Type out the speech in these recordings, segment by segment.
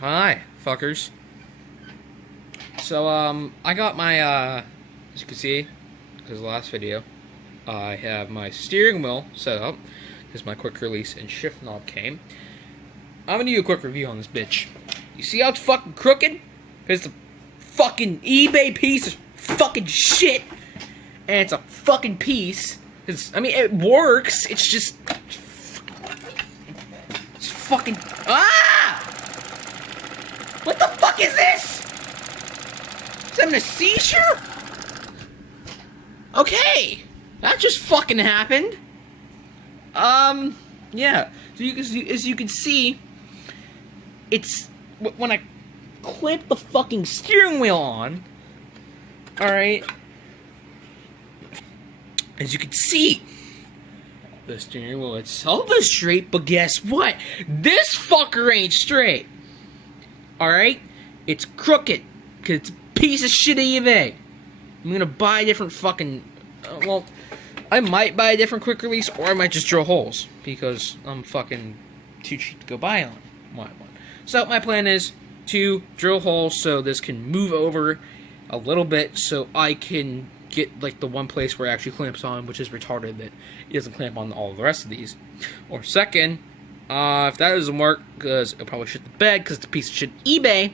Hi, fuckers. So, I got my, as you can see, because the last video, I have my steering wheel set up, because my quick release and shift knob came. I'm gonna do a quick review on this bitch. You see how it's fucking crooked? It's a fucking eBay piece of fucking shit, and it's a fucking piece. I mean, it works, it's just... It's fucking... Ah! What the fuck is this? Is having a seizure? Okay, that just fucking happened. Yeah. So as you can see, it's when I clamp the fucking steering wheel on. All right. As you can see, the steering wheel itself is straight, but guess what? This fucker ain't straight. Alright? It's crooked. Because it's a piece of shit eBay. I'm gonna buy a different fucking... well, I might buy a different quick release, or I might just drill holes. Because I'm fucking too cheap to go buy one. So, my plan is to drill holes so this can move over a little bit so I can get, like, the one place where it actually clamps on, which is retarded that it doesn't clamp on all the rest of these. Or second... if that doesn't work, because it'll probably shit the bed, because it's a piece of shit eBay,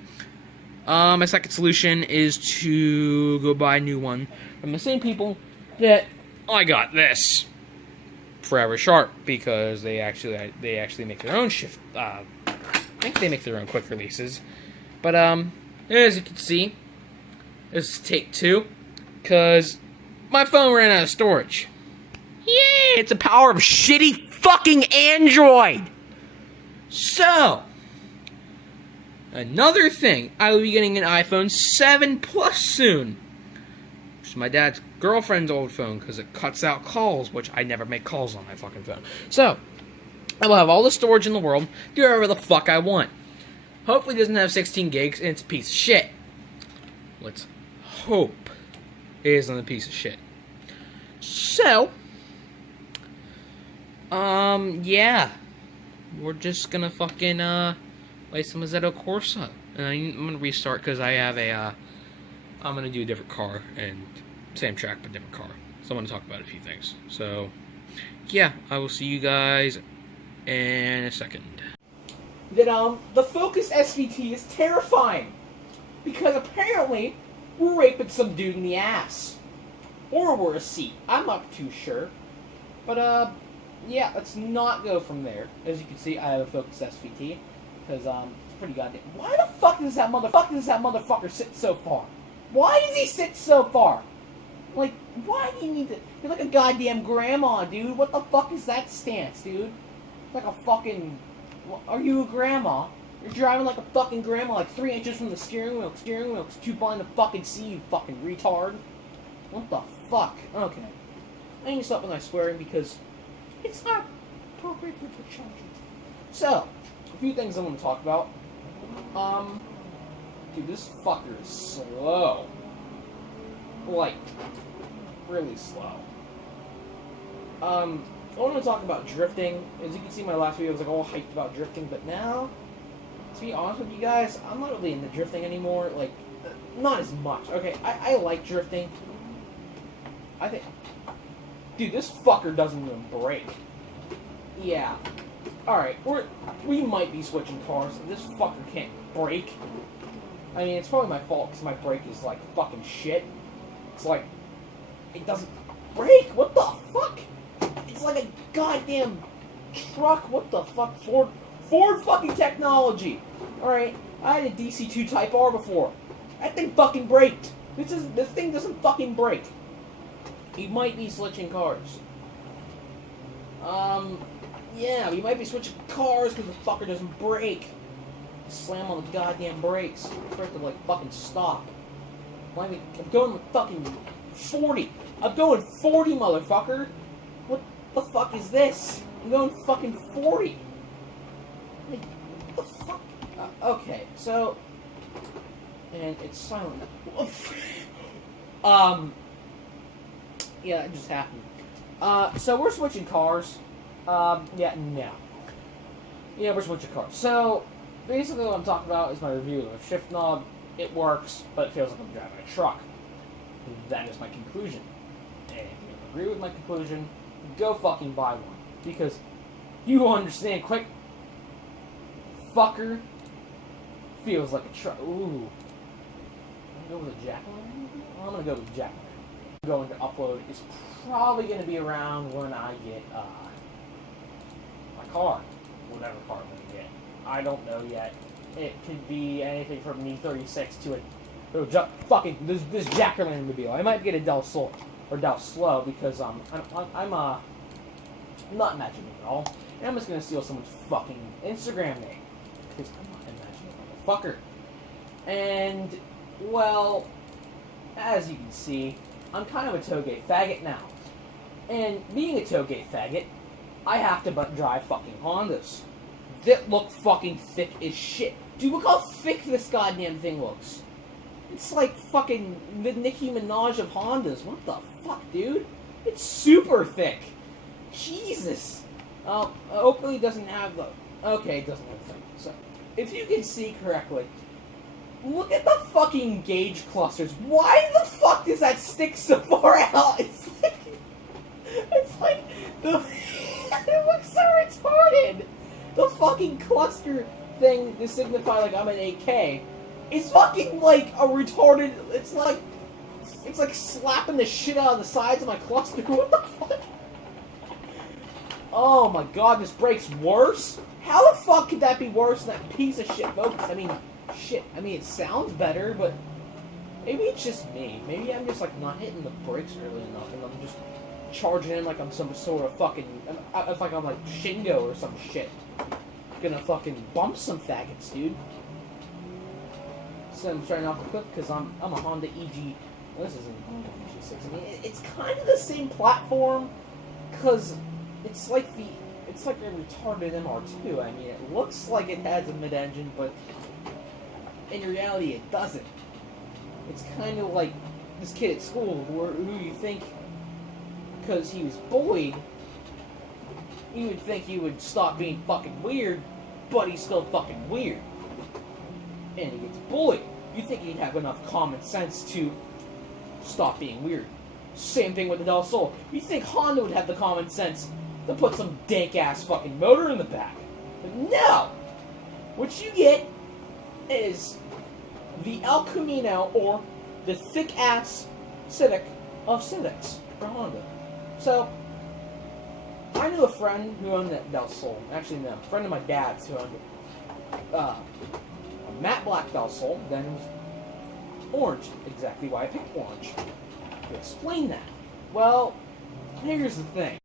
my second solution is to go buy a new one from the same people that I got this Forever Sharp, because they actually make their own shift. I think they make their own quick releases. But as you can see, this is take two, because my phone ran out of storage. Yay! It's the power of shitty fucking Android. So, another thing, I will be getting an iPhone 7 Plus soon, which is my dad's girlfriend's old phone, because it cuts out calls, which I never make calls on my fucking phone. So, I will have all the storage in the world, do whatever the fuck I want. Hopefully it doesn't have 16 gigs, and it's a piece of shit. Let's hope it isn't a piece of shit. So, yeah. We're just gonna fucking, play some Assetto Corsa. And I'm gonna restart because I have a, I'm gonna do a different car, and same track but different car. So I'm gonna talk about a few things. So, yeah, I will see you guys in a second. That, the Focus SVT is terrifying. Because apparently, we're raping some dude in the ass. Or we're a seat. I'm not too sure. But, yeah, let's not go from there. As you can see, I have a Focus SVT. Because, it's pretty goddamn... Why the fuck does that motherfucker sit so far? Why does he sit so far? Like, why do you need to... You're like a goddamn grandma, dude. What the fuck is that stance, dude? It's like a fucking... Are you a grandma? You're driving like a fucking grandma, like 3 inches from the steering wheel. Steering wheel's too blind to fucking see, you fucking retard. What the fuck? Okay. I need to stop with my swearing because... it's not appropriate for children. So, a few things I want to talk about. Dude, this fucker is slow. Like, really slow. I want to talk about drifting. As you can see in my last video, I was like all hyped about drifting, but now, to be honest with you guys, I'm not really into drifting anymore. Like, not as much. Okay, I like drifting. I think... Dude, this fucker doesn't even brake. Yeah. Alright, we might be switching cars. This fucker can't brake. I mean, it's probably my fault because my brake is like fucking shit. It's like, it doesn't brake. What the fuck? It's like a goddamn truck. What the fuck? Ford fucking technology. Alright, I had a DC2 Type R before. That thing fucking braked. This thing doesn't fucking brake. You might be switching cars. Yeah, we might be switching cars because the fucker doesn't brake. Slam on the goddamn brakes for it to, like, fucking stop. I'm going fucking 40. I'm going 40, motherfucker. What the fuck is this? I'm going fucking 40. Like, what the fuck? Okay, so... And it's silent. Yeah, it just happened. So we're switching cars. Yeah, no. Yeah, we're switching cars. So, basically what I'm talking about is my review of the shift knob. It works, but it feels like I'm driving a truck. That is my conclusion. And if you agree with my conclusion, go fucking buy one. Because you will understand quick. Fucker feels like a truck. Ooh. I'm gonna go with a jack-o'-lantern? I'm gonna go with a jack-o'-lantern. Going to upload is probably going to be around when I get my car. Whatever car I'm going to get. I don't know yet. It could be anything from an E36 to a this jack-o'-lantern mobile. I might get a Del Sol or Del Slow because I'm not imagining at all. And I'm just going to steal someone's fucking Instagram name because I'm not imagining a motherfucker. And well, as you can see, I'm kind of a tailgate faggot now. And being a tailgate faggot, I have to drive fucking Hondas. That look fucking thick as shit. Dude, look how thick this goddamn thing looks. It's like fucking the Nicki Minaj of Hondas. What the fuck, dude? It's super thick. Jesus. Hopefully it doesn't have the... Okay, it doesn't have the thing. So, if you can see correctly, look at the fucking gauge clusters. Why the fuck does that stick so far out? It's like the it looks so retarded. The fucking cluster thing to signify like I'm an AK is fucking like a retarded. It's like slapping the shit out of the sides of my cluster. What the fuck? Oh my god, this brake's worse. How the fuck could that be worse than that piece of shit focus? I mean, shit. I mean, it sounds better, but maybe it's just me. Maybe I'm just like not hitting the brakes early enough, and I'm just charging in like I'm some sort of fucking. It's like I'm like Shingo or some shit. Gonna fucking bump some faggots, dude. So I'm starting off the clip because I'm a Honda EG. Well, this isn't a Honda EG6. I mean, it's kind of the same platform because it's like a retarded MR2. I mean, it looks like it has a mid-engine, but in reality, it doesn't. It's kind of like this kid at school who you think, because he was bullied, you would think he would stop being fucking weird, but he's still fucking weird. And he gets bullied. You think he'd have enough common sense to stop being weird. Same thing with the Del Sol. You think Honda would have the common sense to put some dank-ass fucking motor in the back. But no! What you get is the El Camino, or the thick-ass Civic of Civics for Honda. So, I knew a friend who owned that Del Sol. Actually, no, a friend of my dad's who owned it. A matte black Del Sol, then it was orange. Exactly why I picked orange. To explain that, well, here's the thing.